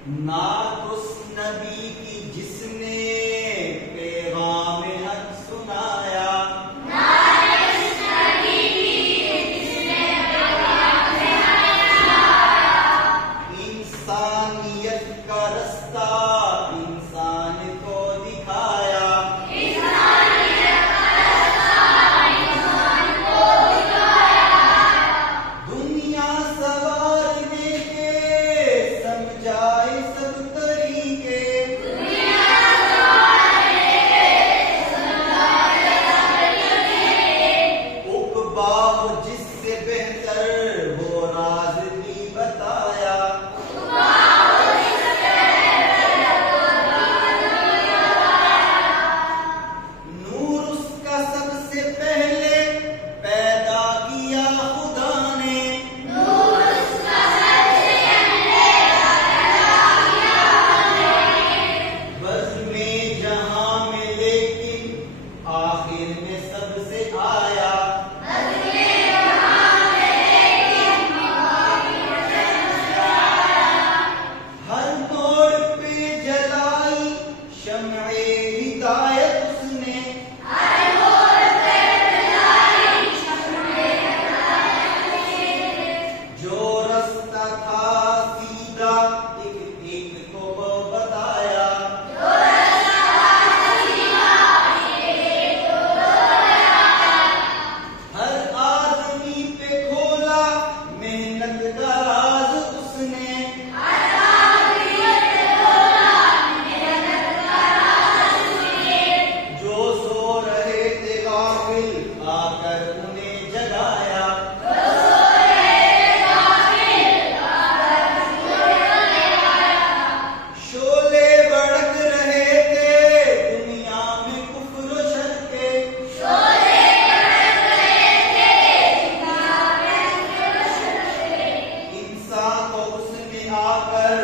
नात उस नबी की जिसने पैगाम हक सुनाया, नात उस नबी की जिसने पैगाम हक सुनाया। इंसानियत का रास्ता इंसान को दिखाया, इंसानियत का रास्ता इंसान को दिखाया। दुनिया सवारने के समझाए सब तरीके, दुनिया सवारने के समझाए सब तरीके। उकबा जिससे बेहतर वो राज भी बताया, नूर उसका सबसे पहले पैदा किया खुदा ने, नूर उसका सबसे पहले पैदा किया हमने। बज़्म-ए जहां में लेकिन आखिर में सबसे आया, बज़्म-ए जहां में लेकिन आखिर में सबसे आया। हर मोड़ पे जलाई शम्ए हिदायत उसने, हर मोड़ पे जलाई शम्ए हिदायत उसने। जो रास्ता था सीधा एक एक को वो बताया, जो रास्ता सीधा एक को बताया। हर आदमी पे खोला मेहनत का राज उसने, हर आदमी पे खोला मेहनत का राज उसने। जो सो रहे थे गाफिल आकर उन्हें जगाया, जो सो रहे गाफिल आकर उन्हें जगाया। शोले भड़क रहे थे दुनिया में कुफ्र शर के, शोले भड़क रहे थे दुनिया में कुफ्र शर के। इंसान को उसने आकर